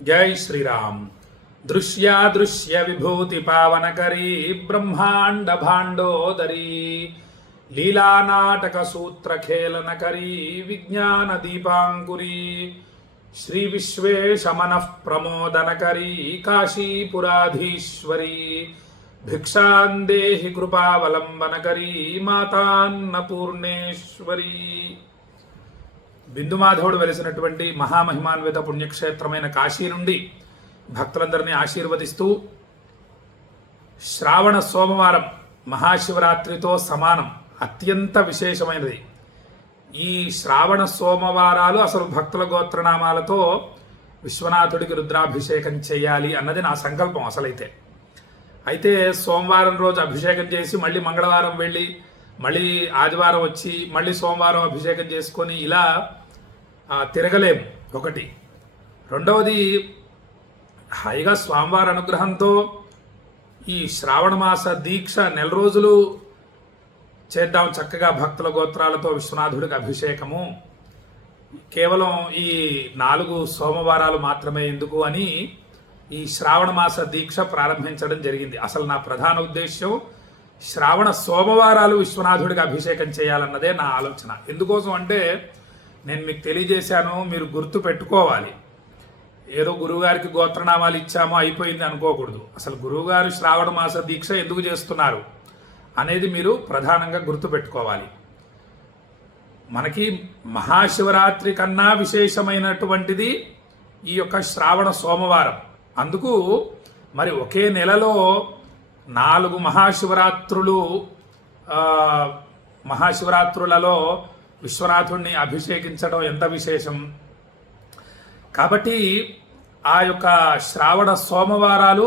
जय श्री राम। दृश्यादृश्य विभूति पावनकरी ब्रह्मांड भांडोदरी लीला नाटक सूत्र खेलन करी विज्ञान दीपांकुरी श्री विश्वेश मनः प्रमोदन करी काशीपुराधीश्वरी भिक्षां देहि कृपावलंबन करी मातान्नपूर्णेश्वरी। బిందుమాధవుడు వెలిసినటువంటి మహామహిమాన్విత పుణ్యక్షేత్రమైన కాశీ నుండి భక్తులందరినీ ఆశీర్వదిస్తూ శ్రావణ సోమవారం మహాశివరాత్రితో సమానం, అత్యంత విశేషమైనది. ఈ శ్రావణ సోమవారాలు అసలు భక్తుల గోత్రనామాలతో విశ్వనాథుడికి రుద్రాభిషేకం చేయాలి అన్నది నా సంకల్పం అయితే సోమవారం రోజు అభిషేకం చేసి మళ్ళీ మంగళవారం వెళ్ళి మళ్ళీ ఆదివారం వచ్చి మళ్ళీ సోమవారం అభిషేకం చేసుకొని ఇలా తిరగలేము. ఒకటి. రెండవది, హాయిగా స్వామివారి అనుగ్రహంతో ఈ శ్రావణ మాస దీక్ష నెల రోజులు చేద్దాం చక్కగా భక్తుల గోత్రాలతో విశ్వనాథుడికి అభిషేకము. కేవలం ఈ 4 సోమవారాలు మాత్రమే ఎందుకు అని ఈ శ్రావణ మాస దీక్ష ప్రారంభించడం జరిగింది. అసలు నా ప్రధాన ఉద్దేశ్యం శ్రావణ సోమవారాలు విశ్వనాథుడికి అభిషేకం చేయాలన్నదే నా ఆలోచన. ఎందుకోసం అంటే నేను మీకు తెలియజేశాను, మీరు గుర్తు పెట్టుకోవాలి. ఏదో గురువుగారికి గోత్రనామాలు ఇచ్చామో అయిపోయింది అనుకోకూడదు. అసలు గురువుగారు శ్రావణ మాస దీక్ష ఎందుకు చేస్తున్నారు అనేది మీరు ప్రధానంగా గుర్తు పెట్టుకోవాలి. మనకి మహాశివరాత్రి కన్నా విశేషమైనటువంటిది ఈ యొక్క శ్రావణ సోమవారం. అందుకు మరి ఒకే నెలలో 4 మహాశివరాత్రులలో విశ్వనాథుడిని అభిషేకించడం ఎంత విశేషం. కాబట్టి ఆ యొక్క శ్రావణ సోమవారాలు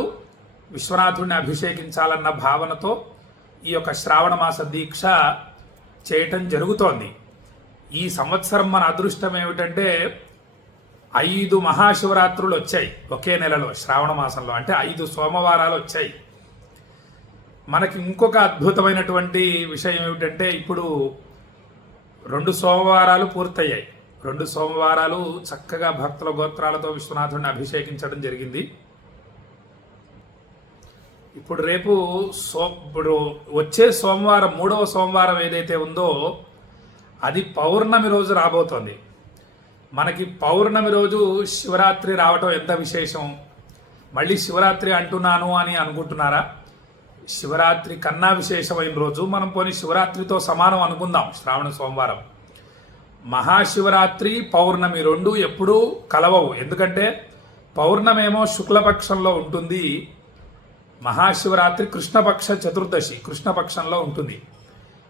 విశ్వనాథుడిని అభిషేకించాలన్న భావనతో ఈ యొక్క శ్రావణ మాస దీక్ష చేయటం జరుగుతోంది. ఈ సంవత్సరం మన అదృష్టం ఏమిటంటే 5 మహాశివరాత్రులు వచ్చాయి ఒకే నెలలో శ్రావణ మాసంలో, అంటే 5 సోమవారాలు వచ్చాయి. మనకి ఇంకొక అద్భుతమైనటువంటి విషయం ఏమిటంటే ఇప్పుడు 2 సోమవారాలు పూర్తయ్యాయి. 2 సోమవారాలు చక్కగా భక్తుల గోత్రాలతో విశ్వనాథుడిని అభిషేకించడం జరిగింది. ఇప్పుడు వచ్చే సోమవారం 3వ సోమవారం ఏదైతే ఉందో అది పౌర్ణమి రోజు రాబోతోంది. మనకి పౌర్ణమి రోజు శివరాత్రి రావటం ఎంత విశేషం. మళ్ళీ శివరాత్రి అంటున్నాను అని అనుకుంటున్నారా? శివరాత్రి కన్నా విశేషమైన రోజు. మనం పోనీ శివరాత్రితో సమానం అనుకుందాం శ్రావణ సోమవారం. మహాశివరాత్రి పౌర్ణమి 2 ఎప్పుడూ కలవవు. ఎందుకంటే పౌర్ణమేమో శుక్లపక్షంలో ఉంటుంది, మహాశివరాత్రి కృష్ణపక్ష చతుర్దశి కృష్ణపక్షంలో ఉంటుంది.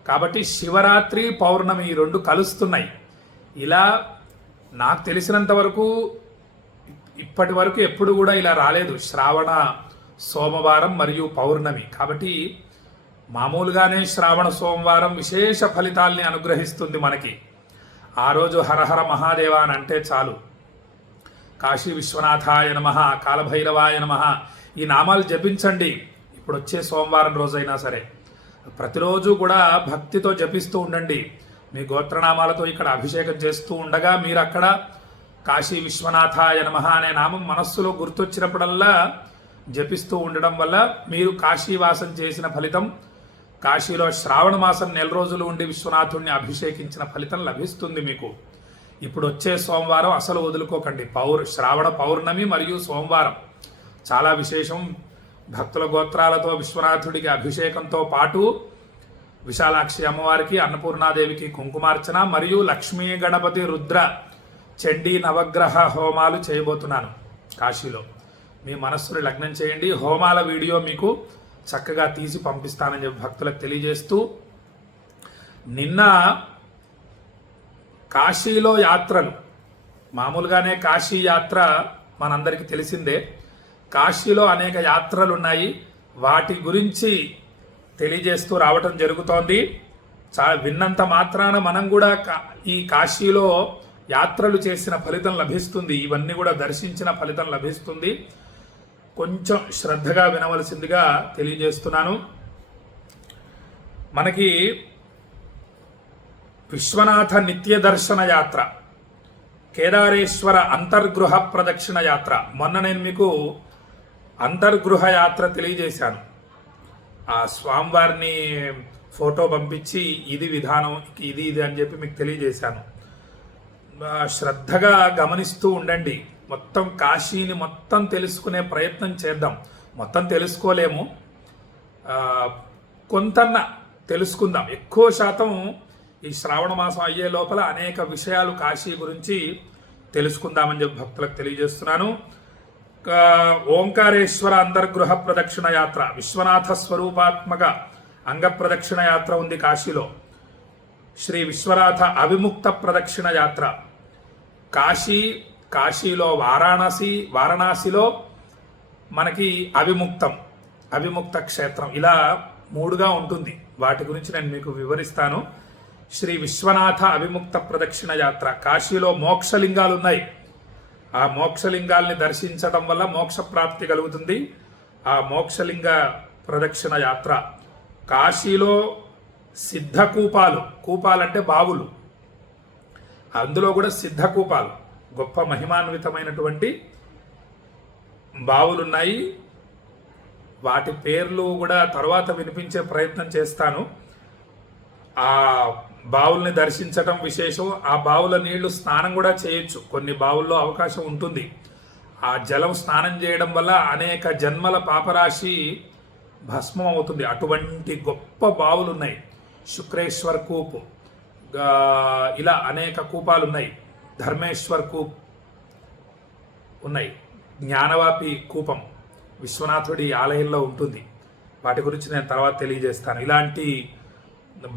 కాబట్టి శివరాత్రి పౌర్ణమి 2 కలుస్తున్నాయి. ఇలా నాకు తెలిసినంత వరకు ఇప్పటి వరకు ఎప్పుడు కూడా ఇలా రాలేదు శ్రావణ సోమవారం మరియు పౌర్ణమి. కాబట్టి మామూలుగానే శ్రావణ సోమవారం విశేష ఫలితాల్ని అనుగ్రహిస్తుంది మనకి. ఆ రోజు హరహర మహాదేవ అని అంటే చాలు. కాశీ విశ్వనాథాయ నమః, కాలభైరవాయ నమః ఈ నామాలు జపించండి. ఇప్పుడు వచ్చే సోమవారం రోజైనా సరే ప్రతిరోజు కూడా భక్తితో జపిస్తూ ఉండండి. మీ గోత్రనామాలతో ఇక్కడ అభిషేకం చేస్తూ ఉండగా మీరు అక్కడ కాశీ విశ్వనాథాయ నమః అనే నామం మనస్సులో గుర్తొచ్చినప్పుడల్లా జపిస్తూ ఉండడం వల్ల మీరు కాశీవాసం చేసిన ఫలితం, కాశీలో శ్రావణ మాసం నెల రోజులు ఉండి విశ్వనాథుడిని అభిషేకించిన ఫలితం లభిస్తుంది మీకు. ఇప్పుడు వచ్చే సోమవారం అసలు వదులుకోకండి. శ్రావణ పౌర్ణమి మరియు సోమవారం చాలా విశేషం. భక్తుల గోత్రాలతో విశ్వనాథుడికి అభిషేకంతో పాటు విశాలాక్షి అమ్మవారికి, అన్నపూర్ణాదేవికి కుంకుమార్చన మరియు లక్ష్మీ గణపతి రుద్ర చండీ నవగ్రహ హోమాలు చేయబోతున్నాను కాశీలో. మీ మనస్సుని లగ్నం చేయండి. హోమాల వీడియో మీకు చక్కగా తీసి పంపిస్తానని చెప్పి భక్తులకు తెలియజేస్తూ, నిన్న కాశీలో యాత్రలు, మామూలుగానే కాశీ యాత్ర మనందరికీ తెలిసిందే. కాశీలో అనేక యాత్రలు ఉన్నాయి. వాటి గురించి తెలియజేస్తూ రావటం జరుగుతోంది. విన్నంత మాత్రాన మనం కూడా ఈ కాశీలో యాత్రలు చేసిన ఫలితం లభిస్తుంది. ఇవన్నీ కూడా దర్శించిన ఫలితం లభిస్తుంది. కొంచెం శ్రద్ధగా వినవలసిందిగా తెలియజేస్తున్నాను. మనకి విశ్వనాథ నిత్య దర్శన యాత్ర కేదారేశ్వర అంతర్గృహ ప్రదక్షిణ యాత్ర. మొన్న నేను మీకు అంతర్గృహ యాత్ర తెలియజేశాను. ఆ స్వామివారిని ఫోటో పంపించి ఇది విధానం, ఇది అని చెప్పి మీకు తెలియజేశాను. శ్రద్ధగా గమనిస్తూ ఉండండి. మొత్తం కాశీని మొత్తం తెలుసుకునే ప్రయత్నం చేద్దాం. మొత్తం తెలుసుకోలేము, కొంతన్న తెలుసుకుందాం. ఎక్కువ శాతం ఈ శ్రావణ మాసం అయ్యే లోపల అనేక విషయాలు కాశీ గురించి తెలుసుకుందామని చెప్పి భక్తులకు తెలియజేస్తున్నాను. ఓంకారేశ్వర అంతర్గృహ ప్రదక్షిణ యాత్ర, విశ్వనాథ స్వరూపాత్మక అంగ ప్రదక్షిణ యాత్ర ఉంది కాశీలో. శ్రీ విశ్వనాథ అవిముక్త ప్రదక్షిణ యాత్ర కాశీలో వారణాసిలో మనకి అవిముక్త క్షేత్రం, ఇలా 3గా ఉంటుంది. వాటి గురించి నేను మీకు వివరిస్తాను. శ్రీ విశ్వనాథ అవిముక్త ప్రదక్షిణ యాత్ర, కాశీలో మోక్షలింగాలు ఉన్నాయి. ఆ మోక్షలింగాల్ని దర్శించడం వల్ల మోక్ష ప్రాప్తి కలుగుతుంది. ఆ మోక్షలింగ ప్రదక్షిణ యాత్ర. కాశీలో కూపాలంటే బావులు, అందులో కూడా సిద్ధకూపాలు, గొప్ప మహిమాన్వితమైనటువంటి బావులున్నాయి. వాటి పేర్లు కూడా తర్వాత వినిపించే ప్రయత్నం చేస్తాను. ఆ బావుల్ని దర్శించటం విశేషం. ఆ బావుల నీళ్లు స్నానం కూడా చేయొచ్చు, కొన్ని బావుల్లో అవకాశం ఉంటుంది. ఆ జలం స్నానం చేయడం వల్ల అనేక జన్మల పాపరాశి భస్మం అవుతుంది. అటువంటి గొప్ప బావులు ఉన్నాయి. శుక్రేశ్వర్ కూప్, ఇలా అనేక కూపాలు ఉన్నాయి. ధర్మేశ్వర్ కూప్ ఉన్నాయి. జ్ఞానవాపి కూపం విశ్వనాథుడి ఆలయంలో ఉంటుంది. వాటి గురించి నేను తర్వాత తెలియజేస్తాను. ఇలాంటి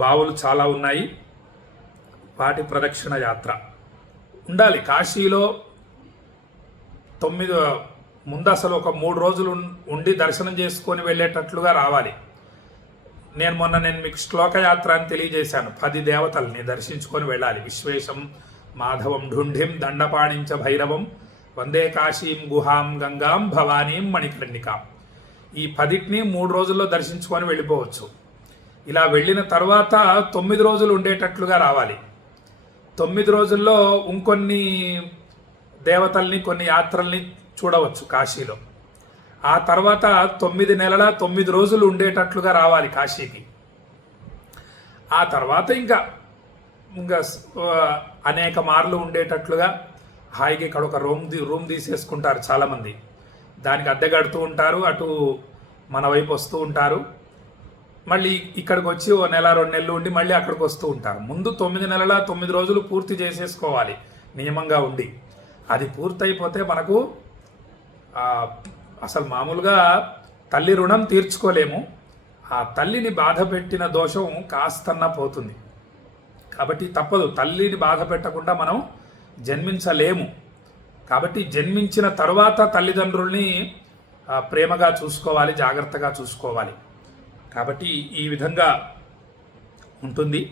బావులు చాలా ఉన్నాయి. వాటి ప్రదక్షిణ యాత్ర ఉండాలి. కాశీలో ముందు అసలు ఒక 3 రోజులు ఉండి దర్శనం చేసుకొని వెళ్ళేటట్లుగా రావాలి. నేను మీకు శ్లోకయాత్ర అని తెలియజేశాను. 10 దేవతల్ని దర్శించుకొని వెళ్ళాలి. విశ్వేశం, మాధవం, ఢుంఢిం, దండపాణించ భైరవం, వందే కాశీం గుహాం గంగాం భవానీం మణికర్ణికాం. ఈ 10టిని 3 రోజుల్లో దర్శించుకొని వెళ్ళిపోవచ్చు. ఇలా వెళ్ళిన తర్వాత 9 రోజులు ఉండేటట్లుగా రావాలి. 9 రోజుల్లో ఇంకొన్ని దేవతల్ని, కొన్ని యాత్రల్ని చూడవచ్చు కాశీలో. ఆ తర్వాత 9 నెలల 9 రోజులు ఉండేటట్లుగా రావాలి కాశీకి. ఆ తర్వాత ఇంకా అనేక మార్లు ఉండేటట్లుగా హాయిగా ఇక్కడ ఒక రూమ్ తీసేసుకుంటారు చాలామంది. దానికి అద్దె కడుతూ ఉంటారు, అటు మన వైపు వస్తూ ఉంటారు. మళ్ళీ ఇక్కడికి వచ్చి 1 నెల 2 నెలలు ఉండి మళ్ళీ అక్కడికి వస్తూ ఉంటారు. ముందు 9 నెలల 9 రోజులు పూర్తి చేసేసుకోవాలి నియమంగా ఉండి. అది పూర్తయిపోతే మనకు అసలు మామూలుగా తల్లి రుణం తీర్చుకోలేము. ఆ తల్లిని బాధ పెట్టిన దోషం కాస్తన్న పోతుంది. కాబట్టి తప్పదు, తల్లిని బాధ పెట్టకుండా మనం జన్మించలేము. కాబట్టి జన్మించిన తర్వాత తల్లిదండ్రుల్ని ప్రేమగా చూసుకోవాలి, జాగ్రత్తగా చూసుకోవాలి. కాబట్టి ఈ విధంగా ఉంటుంది.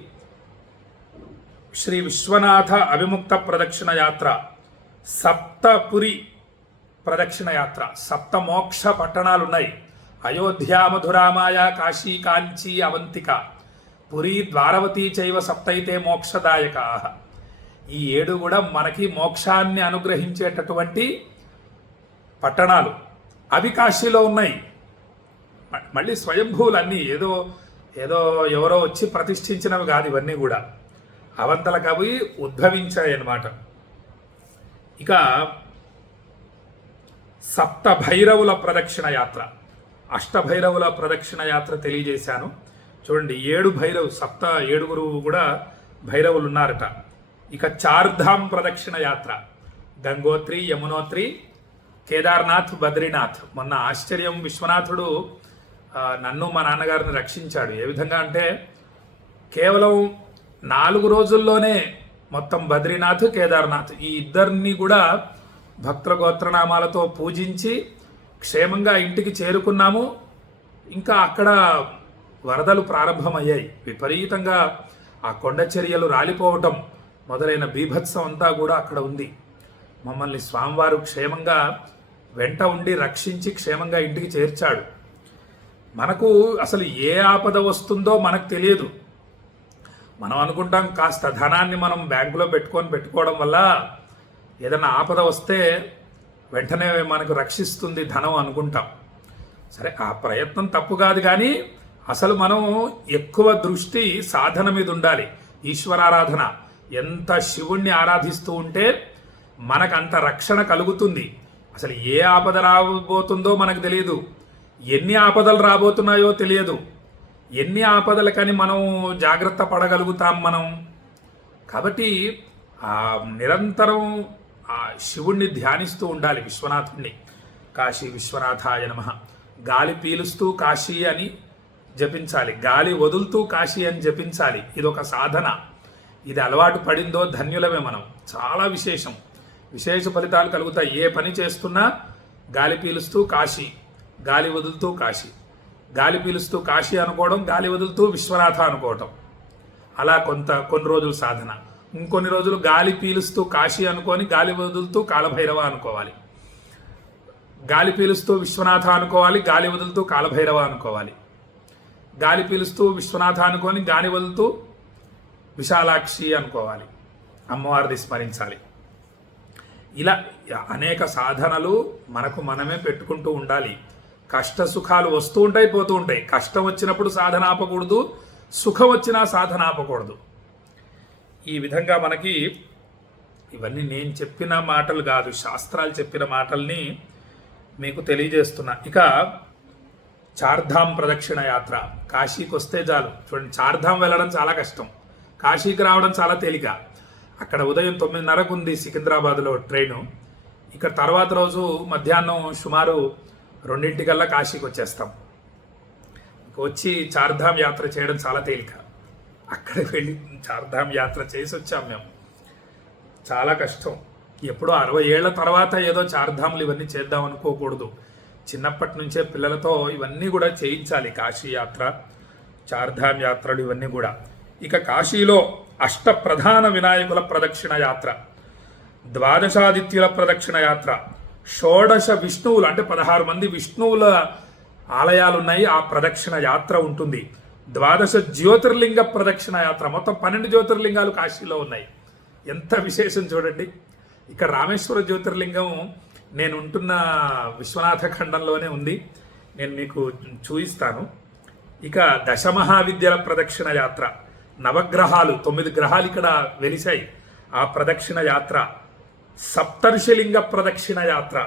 శ్రీ విశ్వనాథ అవిముక్త ప్రదక్షిణ యాత్ర, సప్తపురి ప్రదక్షిణ యాత్ర. 7 మోక్ష పట్టణాలున్నాయి. అయోధ్య, మధురామాయ, కాశీ, కాంచీ, అవంతిక, పురి, ద్వారవతి చైవ సప్తైతే మోక్షదాయకా. ఈ 7 కూడా మనకి మోక్షాన్ని అనుగ్రహించేటటువంటి పట్టణాలు. అవి కాశీలో ఉన్నాయి. మళ్ళీ స్వయంభూలన్నీ ఏదో ఎవరో వచ్చి ప్రతిష్ఠించినవి కాదు. ఇవన్నీ కూడా అవంతలకు అవి ఉద్భవించాయి అన్నమాట. ఇక 7 భైరవుల ప్రదక్షిణ యాత్ర, 8 భైరవుల ప్రదక్షిణ యాత్ర తెలియజేశాను. చూడండి, 7 కూడా భైరవులు ఉన్నారట. ఇక 4 ధామ్ ప్రదక్షిణ యాత్ర, గంగోత్రి, యమునోత్రి, కేదార్నాథ్, బద్రీనాథ్. మొన్న ఆశ్చర్యం, విశ్వనాథుడు నన్ను మా నాన్నగారిని రక్షించాడు. ఏ విధంగా అంటే కేవలం 4 రోజుల్లోనే మొత్తం బద్రీనాథ్, కేదార్నాథ్ ఈ ఇద్దరిని కూడా భక్తుల గోత్రనామాలతో పూజించి క్షేమంగా ఇంటికి చేరుకున్నాము. ఇంకా అక్కడ వరదలు ప్రారంభమయ్యాయి. విపరీతంగా ఆ కొండ చర్యలు రాలిపోవటం మొదలైన బీభత్సం అంతా కూడా అక్కడ ఉంది. మమ్మల్ని స్వామివారు క్షేమంగా వెంట ఉండి రక్షించి క్షేమంగా ఇంటికి చేర్చాడు. మనకు అసలు ఏ ఆపద వస్తుందో మనకు తెలియదు. మనం అనుకుంటాం కాస్త ధనాన్ని మనం బ్యాంకులో పెట్టుకోవడం వల్ల ఏదైనా ఆపద వస్తే వెంటనే మనకు రక్షిస్తుంది ధనం అనుకుంటాం. సరే, ఆ ప్రయత్నం తప్పు కాదు, కానీ అసలు మనం ఎక్కువ దృష్టి సాధన మీద ఉండాలి. ఈశ్వరారాధన, ఎంత శివుణ్ణి ఆరాధిస్తూ ఉంటే మనకు అంత రక్షణ కలుగుతుంది. అసలు ఏ ఆపద రాబోతుందో మనకు తెలియదు, ఎన్ని ఆపదలు రాబోతున్నాయో తెలియదు, ఎన్ని ఆపదలకని మనం జాగ్రత్త పడగలుగుతాం మనం. కాబట్టి నిరంతరం ఆ శివుణ్ణి ధ్యానిస్తూ ఉండాలి, విశ్వనాథుణ్ణి. కాశీ విశ్వనాథాయ నమః. గాలి పీలుస్తూ కాశీ అని జపించాలి, గాలి వదులుతూ కాశీ అని జపించాలి. ఇదొక సాధన. ఇది అలవాటు పడిందో ధన్యులమే మనం. చాలా విశేష ఫలితాలు కలుగుతాయి. ఏ పని చేస్తున్నా గాలి పీలుస్తూ కాశీ, గాలి వదులుతూ కాశీ, గాలి పీలుస్తూ కాశీ అనుకోవడం, గాలి వదులుతూ విశ్వనాథ అనుకోవటం. అలా కొన్ని రోజులు సాధన. ఇంకొన్ని రోజులు గాలి పీలుస్తూ కాశీ అనుకొని గాలి వదులుతూ కాలభైరవ అనుకోవాలి. గాలి పీలుస్తూ విశ్వనాథ అనుకోవాలి, గాలి వదులుతూ కాలభైరవ అనుకోవాలి. గాలి పీలుస్తూ విశ్వనాథ అనుకొని గాలి వదులుతూ విశాలాక్షి అనుకోవాలి, అమ్మవారిని స్మరించాలి. ఇలా అనేక సాధనలు మనకు మనమే పెట్టుకుంటూ ఉండాలి. కష్ట సుఖాలు వస్తూ ఉంటాయి, పోతూ ఉంటాయి. కష్టం వచ్చినప్పుడు సాధన ఆపకూడదు, సుఖం వచ్చినా సాధన ఆపకూడదు. ఈ విధంగా మనకి ఇవన్నీ నేను చెప్పిన మాటలు కాదు, శాస్త్రాలు చెప్పిన మాటల్ని మీకు తెలియజేస్తున్నా. ఇక చార్ధాం ప్రదక్షిణ యాత్ర. కాశీకి వస్తే చాలు. చూడండి, చార్ధాం వెళ్ళడం చాలా కష్టం, కాశీకి రావడం చాలా తేలిక. అక్కడ ఉదయం 9:30కు ఉంది సికింద్రాబాద్లో ట్రైను. ఇక్కడ తర్వాత రోజు మధ్యాహ్నం సుమారు 2 కాశీకి వచ్చేస్తాం. వచ్చి చార్ధాం యాత్ర చేయడం చాలా తేలిక. అక్కడికి వెళ్ళి చార్ధాం యాత్ర చేసి వచ్చాం మేము. చాలా కష్టం. ఎప్పుడో 60 ఏళ్ల తర్వాత ఏదో చార్ధాములు ఇవన్నీ చేద్దాం అనుకోకూడదు. చిన్నప్పటి నుంచే పిల్లలతో ఇవన్నీ కూడా చేయించాలి. కాశీ యాత్ర, చార్ధాం యాత్రలు ఇవన్నీ కూడా. ఇక కాశీలో అష్టప్రధాన వినాయకుల ప్రదక్షిణ యాత్ర, ద్వాదశాదిత్యుల ప్రదక్షిణ యాత్ర, షోడశ విష్ణువులు అంటే 16 మంది విష్ణువుల ఆలయాలు ఉన్నాయి, ఆ ప్రదక్షిణ యాత్ర ఉంటుంది. ద్వాదశ జ్యోతిర్లింగ ప్రదక్షిణ యాత్ర, మొత్తం 12 జ్యోతిర్లింగాలు కాశీలో ఉన్నాయి. ఎంత విశేషం చూడండి. ఇక్కడ రామేశ్వర జ్యోతిర్లింగం నేను ఉంటున్న విశ్వనాథ ఖండంలోనే ఉంది, నేను మీకు చూపిస్తాను. ఇక దశమహావిద్యల ప్రదక్షిణ యాత్ర, నవగ్రహాలు 9 గ్రహాలు ఇక్కడ వెలిశాయి, ఆ ప్రదక్షిణ యాత్ర. సప్తర్షిలింగ ప్రదక్షిణ యాత్ర,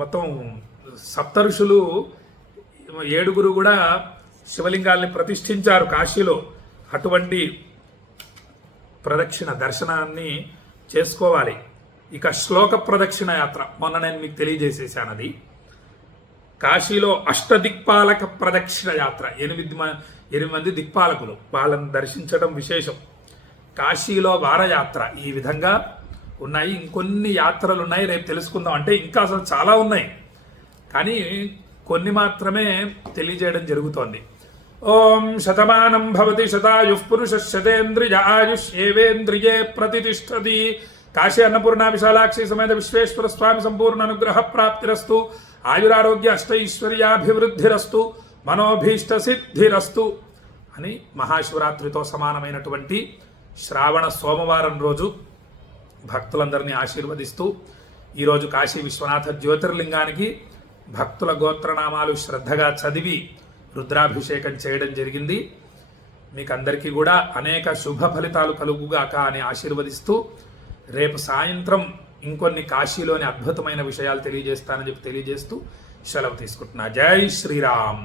మొత్తం సప్తఋషులు 7 కూడా శివలింగాల్ని ప్రతిష్ఠించారు కాశీలో. అటువంటి ప్రదక్షిణ దర్శనాన్ని చేసుకోవాలి. ఇక శ్లోక ప్రదక్షిణ యాత్ర, మొన్న నేను మీకు తెలియజేసేసాను. అది కాశీలో అష్టదిక్పాలక ప్రదక్షిణ యాత్ర, 8 మంది దిక్పాలకులు, వాళ్ళని దర్శించడం విశేషం. కాశీలో వారయాత్ర, ఈ విధంగా ఉన్నాయి. ఇంకొన్ని యాత్రలు ఉన్నాయి, రేపు తెలుసుకుందాం. అంటే ఇంకా అసలు చాలా ఉన్నాయి, కానీ కొన్ని మాత్రమే తెలియజేయడం జరుగుతోంది. ఓం శతమానం భవతి శతాయుః పురుషः శతేంద్రియ ఆయుష్యేవేంద్రియే ప్రతిష్టతి. కాశీ అన్నపూర్ణ విశాలాక్షి సమేత విశ్వేశ్వర స్వామి సంపూర్ణ అనుగ్రహ ప్రాప్తిరస్తు. ఆయురారోగ్య అష్టైశ్వర్యాభివృద్ధిరస్తు. మనోభీష్ట సిద్ధిరస్తు అని మహాశివరాత్రితో సమానమైనటువంటి శ్రావణ సోమవారం రోజు భక్తులందరినీ ఆశీర్వదిస్తూ ఈరోజు కాశీ విశ్వనాథ జ్యోతిర్లింగానికి భక్తుల గోత్రనామాలు శ్రద్ధగా చదివి రుద్రాభిషేకం చేయడం జరిగింది. మీకు అందరికీ కూడా అనేక శుభ ఫలితాలు కలుగుగాక అని ఆశీర్వదిస్తూ రేపు సాయంత్రం ఇంకొన్ని కాశీలోని అద్భుతమైన విషయాలు తెలియజేస్తానని చెప్పి తెలియజేస్తూ సెలవు తీసుకుంటున్నా. జై శ్రీరామ్.